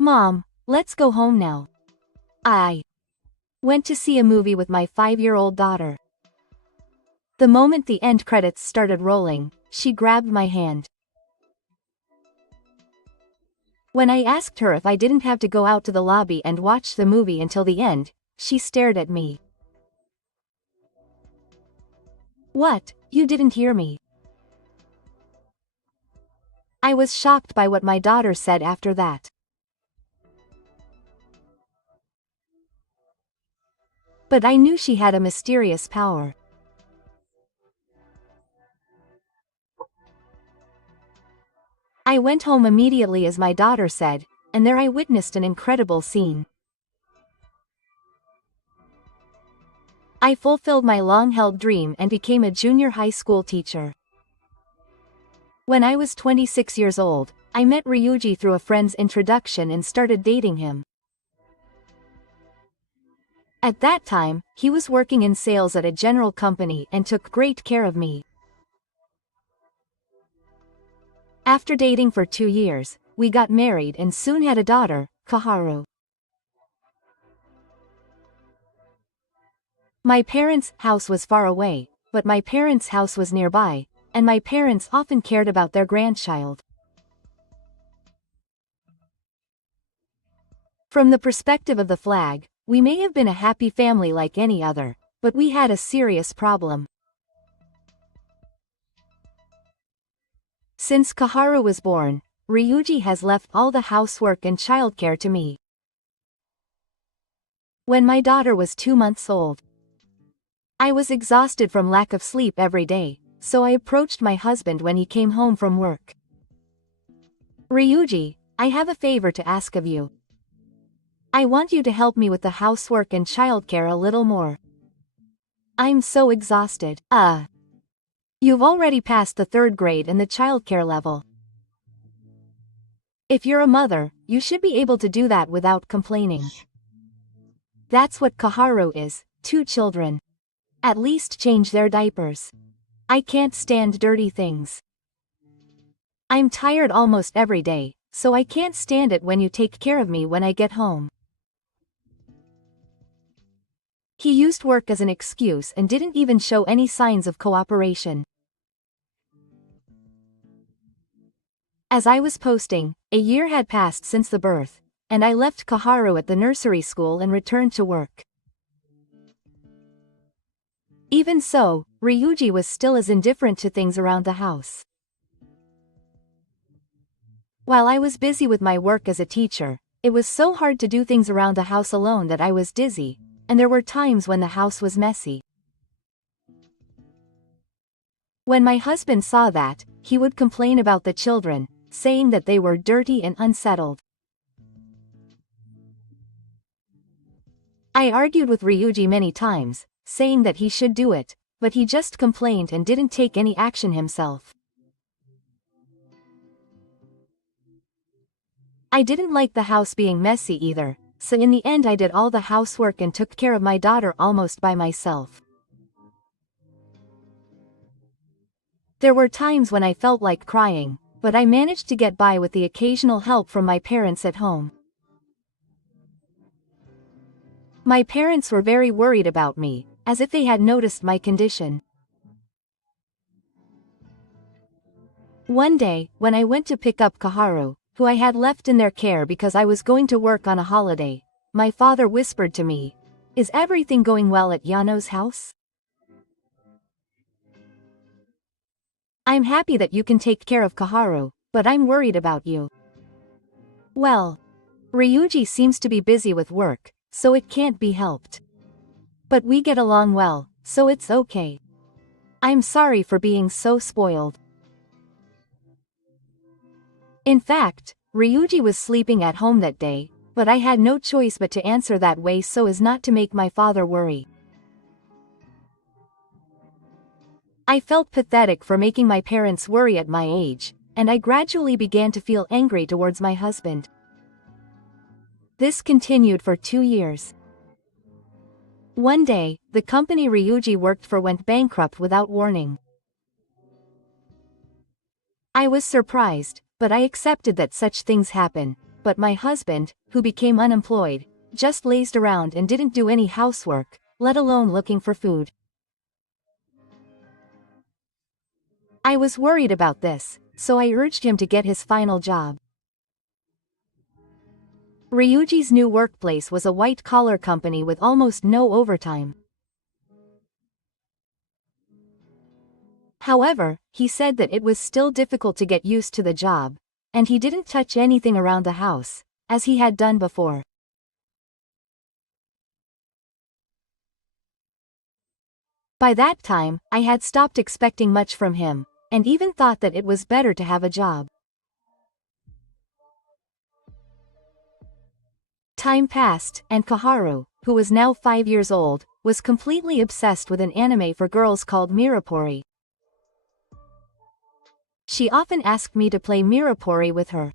Mom, let's go home now. I went to see a movie with my 5-year-old daughter. The moment the end credits started rolling, she grabbed my hand. When I asked her if I didn't have to go out to the lobby and watch the movie until the end, she stared at me. What, you didn't hear me? I was shocked by what my daughter said after that. But I knew she had a mysterious power. I went home immediately as my daughter said, and there I witnessed an incredible scene. I fulfilled my long-held dream and became a junior high school teacher. When I was 26 years old, I met Ryuji through a friend's introduction and started dating him. At that time, he was working in sales at a general company and took great care of me. After dating for 2 years, we got married and soon had a daughter, Kaharu. My parents' house was far away, but my parents' house was nearby, and my parents often cared about their grandchild. From the perspective of the flag, we may have been a happy family like any other, but we had a serious problem. Since Kaharu was born, Ryuji has left all the housework and childcare to me. When my daughter was 2 months old, I was exhausted from lack of sleep every day, so I approached my husband when he came home from work. Ryuji, I have a favor to ask of you. I want you to help me with the housework and childcare a little more. I'm so exhausted. You've already passed the 3rd grade and the childcare level. If you're a mother, you should be able to do that without complaining. That's what Kaharu is, 2 children. At least change their diapers. I can't stand dirty things. I'm tired almost every day, so I can't stand it when you take care of me when I get home. He used work as an excuse and didn't even show any signs of cooperation. As I was posting, a year had passed since the birth, and I left Kaharu at the nursery school and returned to work. Even so, Ryuji was still as indifferent to things around the house. While I was busy with my work as a teacher, it was so hard to do things around the house alone that I was dizzy, and there were times when the house was messy. When my husband saw that, he would complain about the children, saying that they were dirty and unsettled. I argued with Ryuji many times, saying that he should do it, but he just complained and didn't take any action himself. I didn't like the house being messy either, so in the end I did all the housework and took care of my daughter almost by myself. There were times when I felt like crying, but I managed to get by with the occasional help from my parents at home. My parents were very worried about me, as if they had noticed my condition. One day, when I went to pick up Kaharu, who I had left in their care because I was going to work on a holiday, my father whispered to me, "Is everything going well at Yano's house? I'm happy that you can take care of Kaharu, but I'm worried about you." Well, Ryuji seems to be busy with work, so it can't be helped. But we get along well, so it's okay. I'm sorry for being so spoiled. In fact, Ryuji was sleeping at home that day, but I had no choice but to answer that way so as not to make my father worry. I felt pathetic for making my parents worry at my age, and I gradually began to feel angry towards my husband. This continued for 2 years. One day, the company Ryuji worked for went bankrupt without warning. I was surprised, but I accepted that such things happen, but my husband, who became unemployed, just lazed around and didn't do any housework, let alone looking for food. I was worried about this, so I urged him to get his final job. Ryuji's new workplace was a white-collar company with almost no overtime. However, he said that it was still difficult to get used to the job, and he didn't touch anything around the house, as he had done before. By that time, I had stopped expecting much from him, and even thought that it was better to have a job. Time passed, and Kaharu, who was now 5 years old, was completely obsessed with an anime for girls called Mirapori. She often asked me to play Mirapori with her.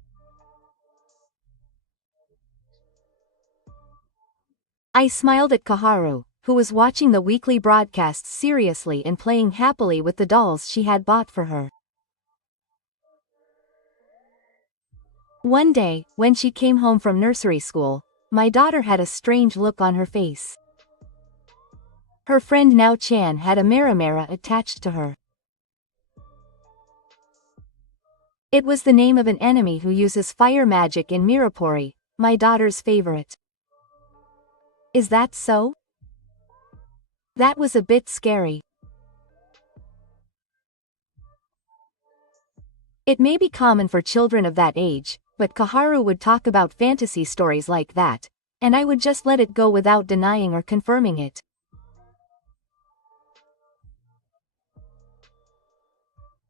I smiled at Kaharu, who was watching the weekly broadcasts seriously and playing happily with the dolls she had bought for her. One day, when she came home from nursery school, my daughter had a strange look on her face. Her friend Nao-chan had a Maramara attached to her. It was the name of an enemy who uses fire magic in Mirapori, my daughter's favorite. Is that so? That was a bit scary. It may be common for children of that age, but Kaharu would talk about fantasy stories like that, and I would just let it go without denying or confirming it.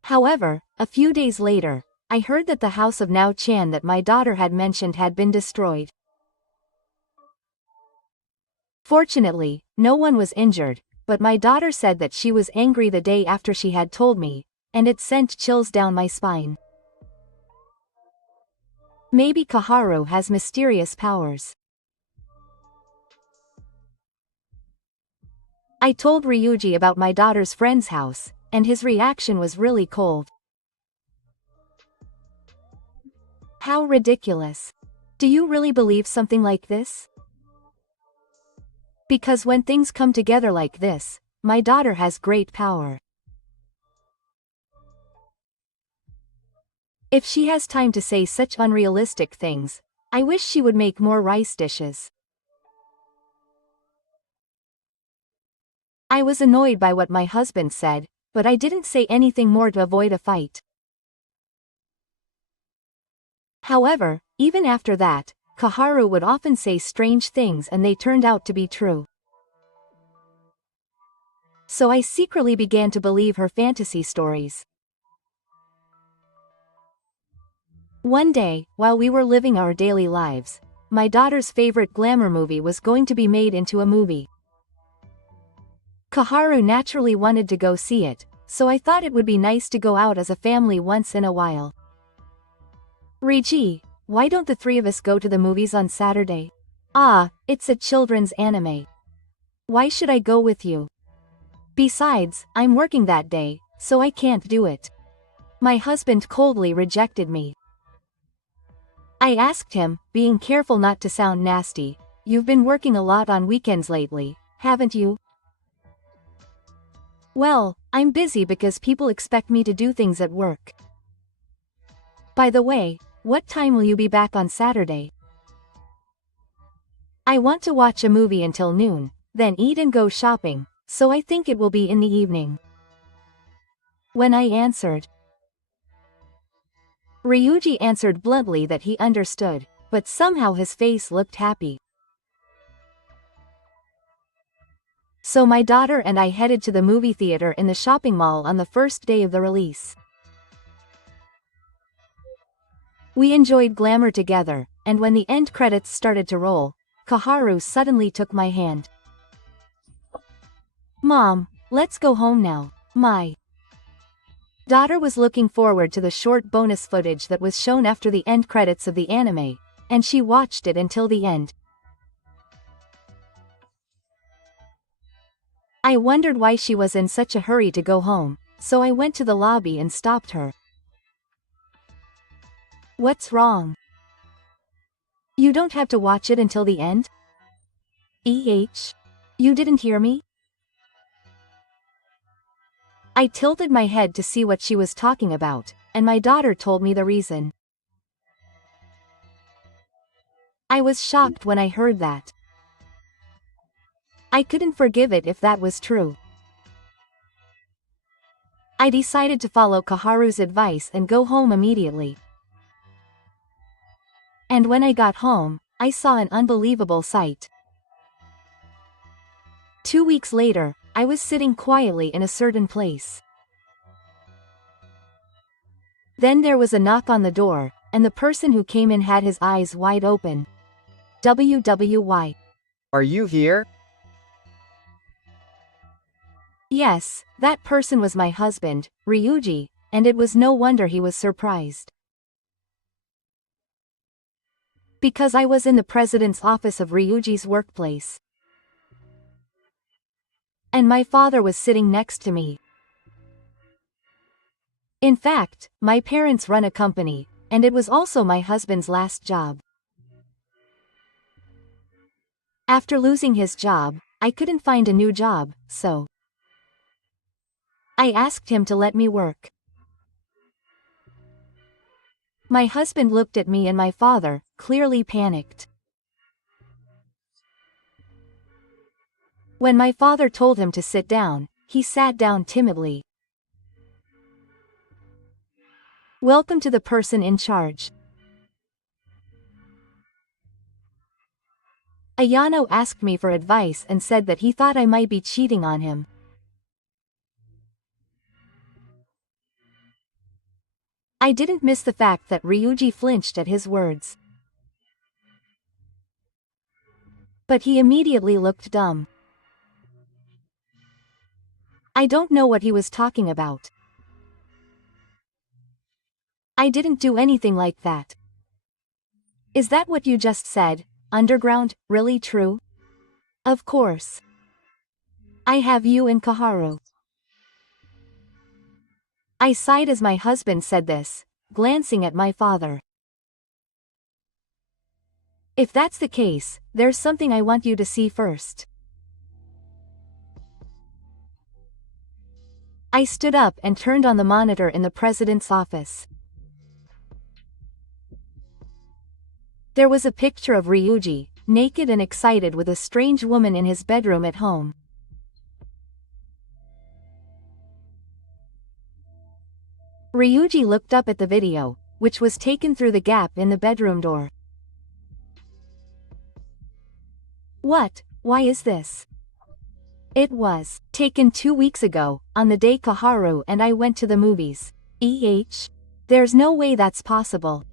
However, a few days later, I heard that the house of Nao-chan that my daughter had mentioned had been destroyed. Fortunately, no one was injured, but my daughter said that she was angry the day after she had told me, and it sent chills down my spine. Maybe Kaharu has mysterious powers. I told Ryuji about my daughter's friend's house, and his reaction was really cold. How ridiculous. Do you really believe something like this? Because when things come together like this, my daughter has great power. If she has time to say such unrealistic things, I wish she would make more rice dishes. I was annoyed by what my husband said, but I didn't say anything more to avoid a fight. However, even after that, Kaharu would often say strange things and they turned out to be true. So I secretly began to believe her fantasy stories. One day, while we were living our daily lives, my daughter's favorite glamour movie was going to be made into a movie. Kaharu naturally wanted to go see it, so I thought it would be nice to go out as a family once in a while. Ryuji, why don't the three of us go to the movies on Saturday? Ah, it's a children's anime. Why should I go with you? Besides, I'm working that day, so I can't do it. My husband coldly rejected me. I asked him, being careful not to sound nasty, "You've been working a lot on weekends lately, haven't you?" Well, I'm busy because people expect me to do things at work. By the way, what time will you be back on Saturday? I want to watch a movie until noon, then eat and go shopping, so I think it will be in the evening. When I answered, Ryuji answered bluntly that he understood, but somehow his face looked happy. So my daughter and I headed to the movie theater in the shopping mall on the first day of the release. We enjoyed glamour together, and when the end credits started to roll, Kaharu suddenly took my hand. "Mom, let's go home now." My daughter was looking forward to the short bonus footage that was shown after the end credits of the anime, and she watched it until the end. I wondered why she was in such a hurry to go home, so I went to the lobby and stopped her. "What's wrong?" You don't have to watch it until the end? You didn't hear me? I tilted my head to see what she was talking about, and my daughter told me the reason. I was shocked when I heard that. I couldn't forgive it if that was true. I decided to follow Kaharu's advice and go home immediately. And when I got home, I saw an unbelievable sight. 2 weeks later, I was sitting quietly in a certain place. Then there was a knock on the door, and the person who came in had his eyes wide open. WWY. Are you here? Yes, that person was my husband, Ryuji, and it was no wonder he was surprised. Because I was in the president's office of Ryuji's workplace. And my father was sitting next to me. In fact, my parents run a company, and it was also my husband's last job. After losing his job, I couldn't find a new job, so I asked him to let me work. My husband looked at me and my father, clearly panicked. When my father told him to sit down, he sat down timidly. Welcome to the person in charge. Ayano asked me for advice and said that he thought I might be cheating on him. I didn't miss the fact that Ryuji flinched at his words. But he immediately looked dumb. I don't know what he was talking about. I didn't do anything like that. Is that what you just said, underground, really true? Of course. I have you and Kaharu. I sighed as my husband said this, glancing at my father. If that's the case, there's something I want you to see first. I stood up and turned on the monitor in the president's office. There was a picture of Ryuji, naked and excited with a strange woman in his bedroom at home. Ryuji looked up at the video, which was taken through the gap in the bedroom door. What? Why is this? It was taken 2 weeks ago, on the day Kaharu and I went to the movies. There's no way that's possible.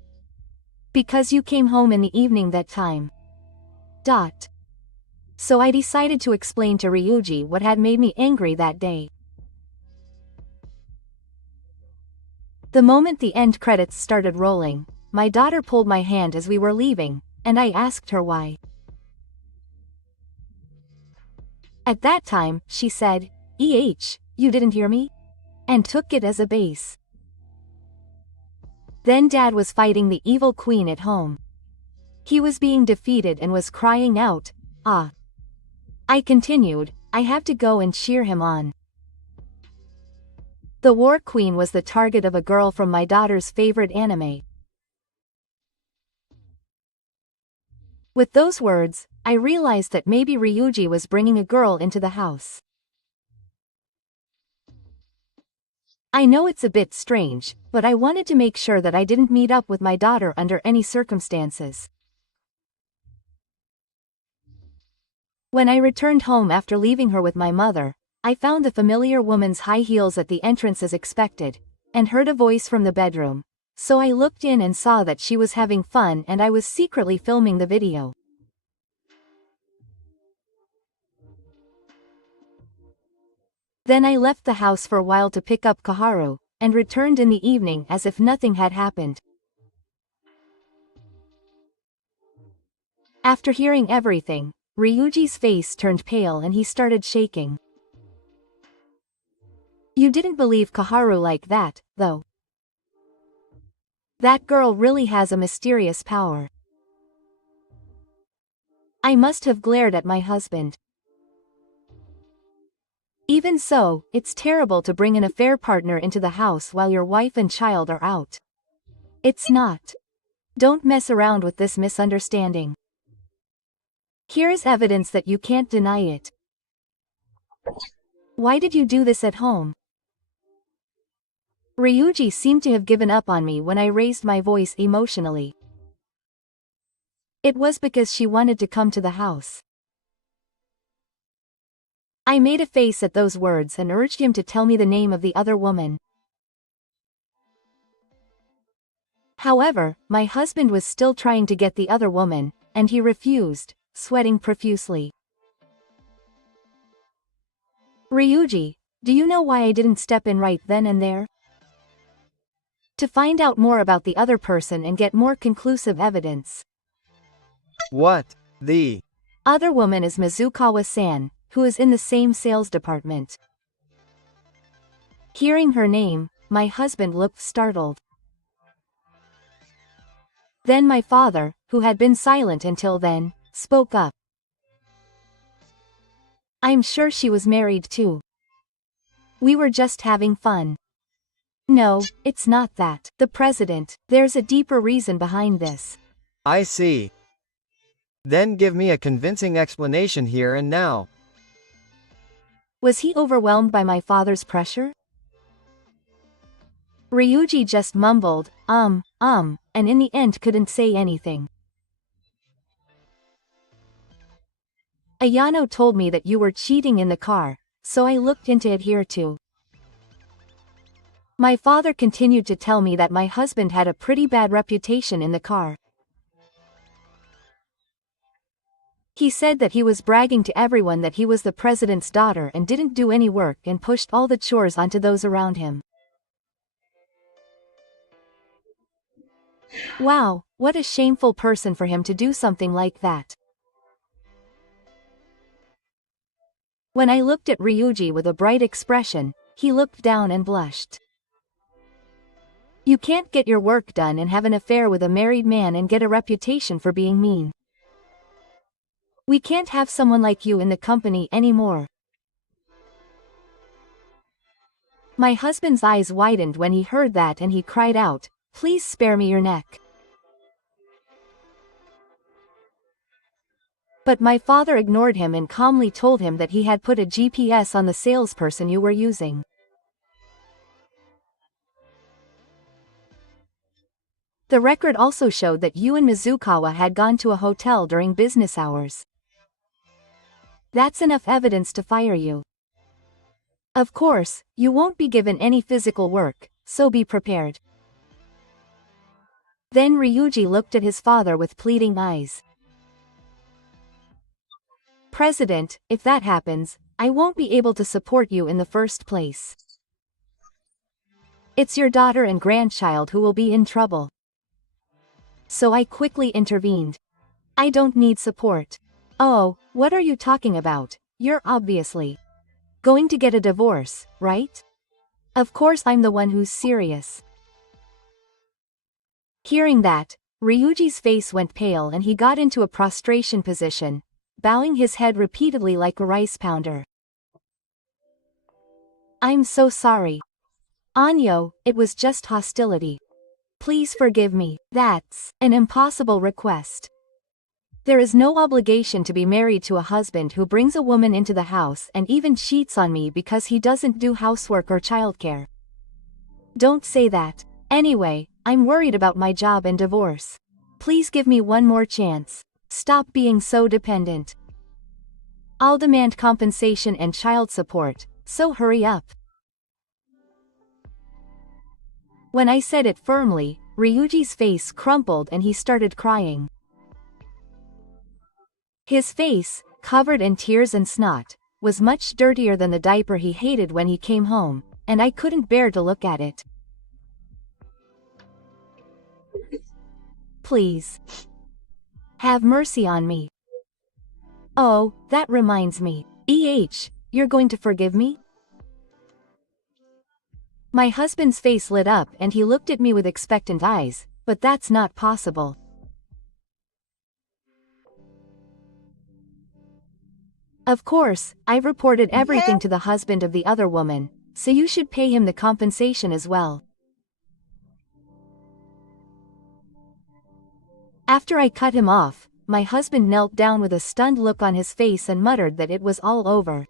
Because you came home in the evening that time. So I decided to explain to Ryuji what had made me angry that day. The moment the end credits started rolling, my daughter pulled my hand as we were leaving, and I asked her why. At that time, she said, you didn't hear me? And took it as a base. Then Dad was fighting the evil queen at home. He was being defeated and was crying out, ah. I continued, I have to go and cheer him on. The War Queen was the target of a girl from my daughter's favorite anime. With those words, I realized that maybe Ryuji was bringing a girl into the house. I know it's a bit strange, but I wanted to make sure that I didn't meet up with my daughter under any circumstances. When I returned home after leaving her with my mother, I found the familiar woman's high heels at the entrance as expected, and heard a voice from the bedroom, so I looked in and saw that she was having fun and I was secretly filming the video. Then I left the house for a while to pick up Kaharu, and returned in the evening as if nothing had happened. After hearing everything, Ryuji's face turned pale and he started shaking. You didn't believe Kaharu like that, though. That girl really has a mysterious power. I must have glared at my husband. Even so, it's terrible to bring an affair partner into the house while your wife and child are out. It's not. Don't mess around with this misunderstanding. Here is evidence that you can't deny it. Why did you do this at home? Ryuji seemed to have given up on me when I raised my voice emotionally. It was because she wanted to come to the house. I made a face at those words and urged him to tell me the name of the other woman. However, my husband was still trying to get the other woman, and he refused, sweating profusely. Ryuji, do you know why I didn't step in right then and there? To find out more about the other person and get more conclusive evidence. What? The other woman is Mizukawa-san, who is in the same sales department. Hearing her name, my husband looked startled. Then my father, who had been silent until then, spoke up. I'm sure she was married too. We were just having fun. No, it's not that. The president, there's a deeper reason behind this. I see. Then give me a convincing explanation here and now. Was he overwhelmed by my father's pressure? Ryuji just mumbled, and in the end couldn't say anything. Ayano told me that you were cheating in the car, so I looked into it here too. My father continued to tell me that my husband had a pretty bad reputation in the car. He said that he was bragging to everyone that he was the president's daughter and didn't do any work and pushed all the chores onto those around him. Wow, what a shameful person for him to do something like that. When I looked at Ryuji with a bright expression, he looked down and blushed. You can't get your work done and have an affair with a married man and get a reputation for being mean. We can't have someone like you in the company anymore. My husband's eyes widened when he heard that and he cried out, "Please spare me your neck." But my father ignored him and calmly told him that he had put a GPS on the salesperson you were using. The record also showed that you and Mizukawa had gone to a hotel during business hours. That's enough evidence to fire you. Of course, you won't be given any physical work, so be prepared. Then Ryuji looked at his father with pleading eyes. President, if that happens, I won't be able to support you in the first place. It's your daughter and grandchild who will be in trouble. So I quickly intervened. I don't need support. Oh, what are you talking about? You're obviously going to get a divorce, right? Of course I'm the one who's serious. Hearing that, Ryuji's face went pale and he got into a prostration position, bowing his head repeatedly like a rice pounder. I'm so sorry. Anyo, it was just hostility. Please forgive me. That's an impossible request. There is no obligation to be married to a husband who brings a woman into the house and even cheats on me because he doesn't do housework or childcare. Don't say that. Anyway, I'm worried about my job and divorce. Please give me one more chance. Stop being so dependent. I'll demand compensation and child support, so hurry up. When I said it firmly, Ryuji's face crumpled and he started crying. His face, covered in tears and snot, was much dirtier than the diaper he hated when he came home, and I couldn't bear to look at it. Please. Have mercy on me. Oh, that reminds me. You're going to forgive me? My husband's face lit up and he looked at me with expectant eyes, but that's not possible. Of course, I've reported everything to the husband of the other woman, so you should pay him the compensation as well. After I cut him off, my husband knelt down with a stunned look on his face and muttered that it was all over.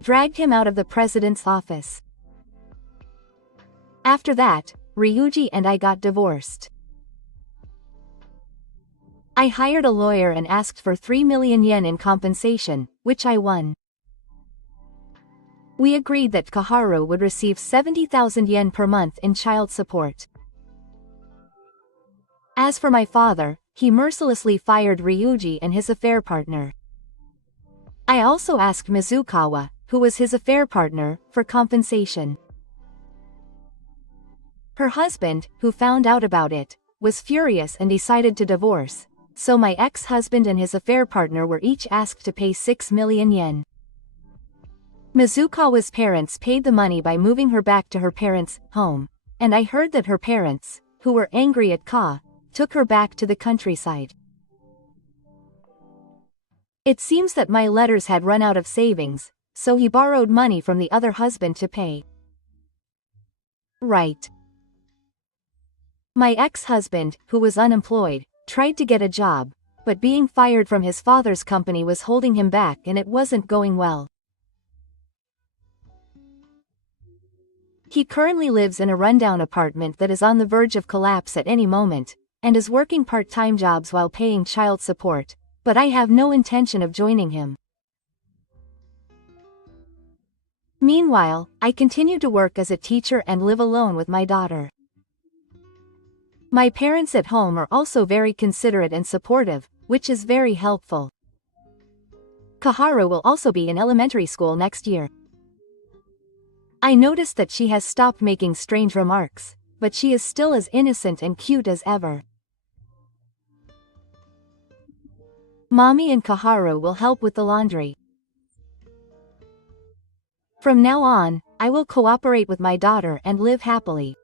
Dragged him out of the president's office. After that, Ryuji and I got divorced. I hired a lawyer and asked for 3 million yen in compensation, which I won. We agreed that Kaharu would receive 70,000 yen per month in child support. As for my father, he mercilessly fired Ryuji and his affair partner. I also asked Mizukawa, who was his affair partner, for compensation. Her husband, who found out about it, was furious and decided to divorce, so my ex-husband and his affair partner were each asked to pay 6 million yen. Mizukawa's parents paid the money by moving her back to her parents' home, and I heard that her parents, who were angry at Ka, took her back to the countryside. It seems that my letters had run out of savings, so he borrowed money from the other husband to pay. Right. My ex-husband, who was unemployed, tried to get a job, but being fired from his father's company was holding him back and it wasn't going well. He currently lives in a rundown apartment that is on the verge of collapse at any moment, and is working part-time jobs while paying child support, but I have no intention of joining him. Meanwhile, I continue to work as a teacher and live alone with my daughter. My parents at home are also very considerate and supportive, which is very helpful. Kaharu will also be in elementary school next year. I noticed that she has stopped making strange remarks, but she is still as innocent and cute as ever. Mommy and Kaharu will help with the laundry. From now on, I will cooperate with my daughter and live happily.